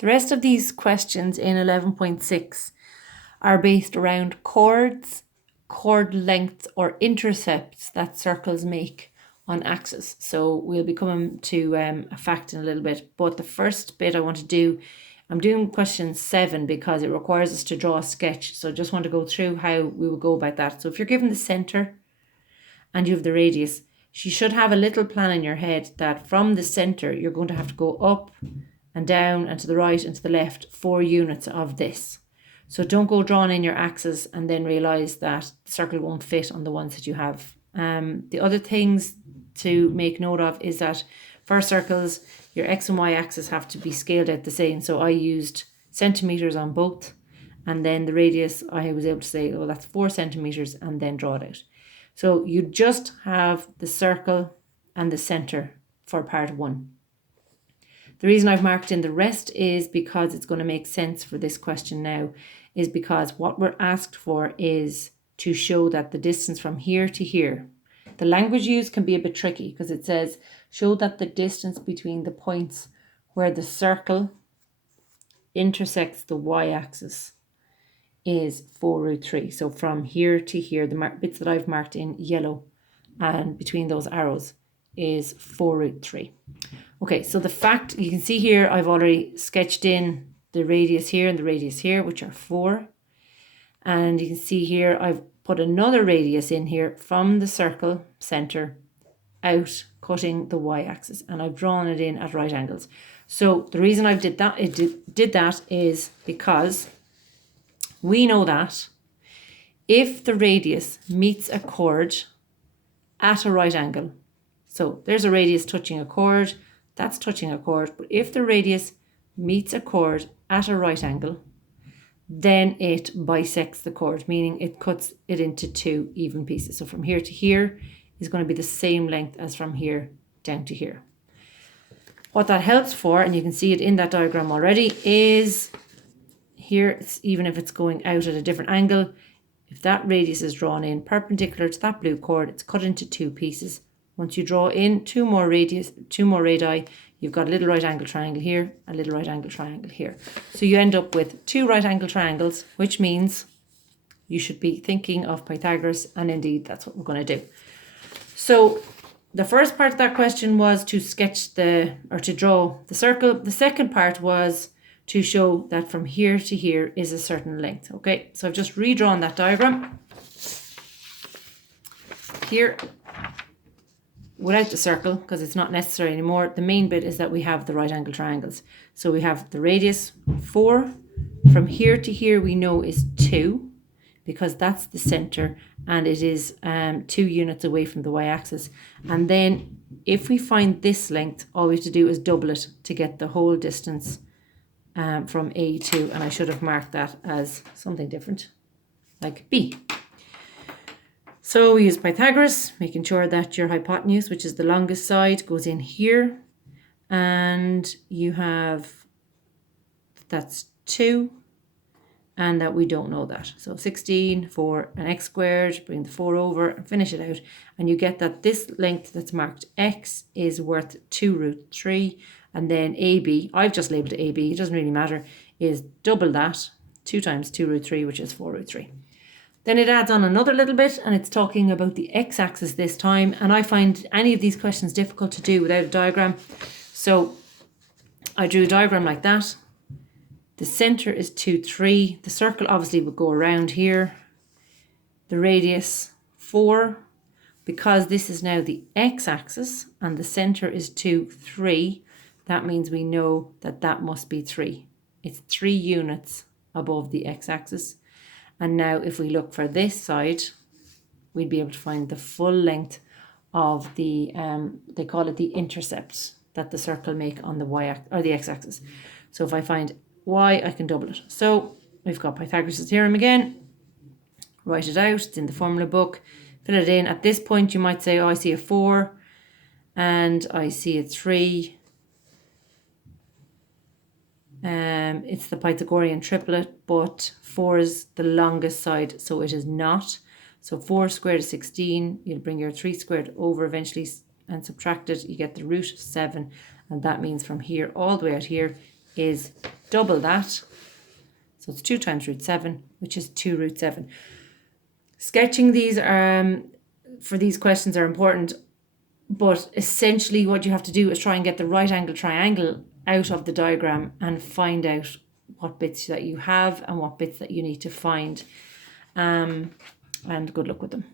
The rest of these questions in 11.6 are based around chords, chord lengths or intercepts that circles make on axes. So we'll be coming to a fact in a little bit. But the first bit I want to do, I'm doing question 7 because it requires us to draw a sketch. So I just want to go through how we will go about that. So if you're given the center and you have the radius, you should have a little plan in your head that from the center, you're going to have to go up and down and to the right and to the left 4 units of this. So don't go drawing in your axes and then realize that the circle won't fit on the ones that you have. The other things to make note of is that for circles, your X and Y axis have to be scaled out the same. So I used centimeters on both, and then the radius I was able to say, oh, that's 4 centimeters, and then draw it out. So you just have the circle and the center for part 1. The reason I've marked in the rest is because it's going to make sense for this question now, is because what we're asked for is to show that the distance from here to here, the language used can be a bit tricky because it says show that the distance between the points where the circle intersects the y-axis is 4√3. So from here to here, the bits that I've marked in yellow and between those arrows is 4√3. Okay, so the fact, you can see here, I've already sketched in the radius here and the radius here, which are 4. And you can see here, I've put another radius in here from the circle center out, cutting the y-axis, and I've drawn it in at right angles. So the reason I did that, did that is because we know that if the radius meets a chord at a right angle, so there's a radius touching a chord, that's touching a chord, but if the radius meets a chord at a right angle, then it bisects the chord, meaning it cuts it into 2 even pieces. So from here to here is going to be the same length as from here down to here. What that helps for, and you can see it in that diagram already, is here, even if it's going out at a different angle, if that radius is drawn in perpendicular to that blue chord, it's cut into 2 pieces. Once you draw in 2 more radii, you've got a little right angle triangle here, a little right angle triangle here. So you end up with 2 right angle triangles, which means you should be thinking of Pythagoras, and indeed that's what we're going to do. So the first part of that question was to sketch to draw the circle. The second part was to show that from here to here is a certain length. Okay, so I've just redrawn that diagram here without the circle because it's not necessary anymore. The main bit is that we have the right angle triangles. So we have the radius 4. From here to here we know is 2 because that's the center and it is 2 units away from the y-axis. And then if we find this length, all we have to do is double it to get the whole distance from A to, and I should have marked that as something different, like B. So we use Pythagoras, making sure that your hypotenuse, which is the longest side, goes in here. And you have, that's 2, and that we don't know that. So 16 for an x squared, bring the 4 over and finish it out. And you get that this length that's marked x is worth 2√3. And then AB, I've just labelled it AB, it doesn't really matter, is double that, 2 times 2√3, which is 4√3. Then it adds on another little bit, and it's talking about the x-axis this time. And I find any of these questions difficult to do without a diagram. So I drew a diagram like that. The center is 2, 3. The circle obviously would go around here. The radius 4. Because this is now the x-axis and the center is 2, 3. That means we know that that must be 3. It's 3 units above the x-axis. And now if we look for this side, we'd be able to find the full length of the, they call it the intercept that the circle make on the y or the x-axis. So if I find y, I can double it. So we've got Pythagoras' theorem again. Write it out. It's in the formula book. Fill it in. At this point, you might say, oh, I see a 4 and I see a 3. It's the Pythagorean triplet, but 4 is the longest side, so it is not. So 4 squared is 16. You'll bring your 3 squared over eventually and subtract it. You get the root of 7, and that means from here all the way out here is double that. So it's 2 times root 7, which is 2 root 7. Sketching these for these questions are important, but essentially what you have to do is try and get the right angle triangle out of the diagram and find out what bits that you have and what bits that you need to find. And good luck with them.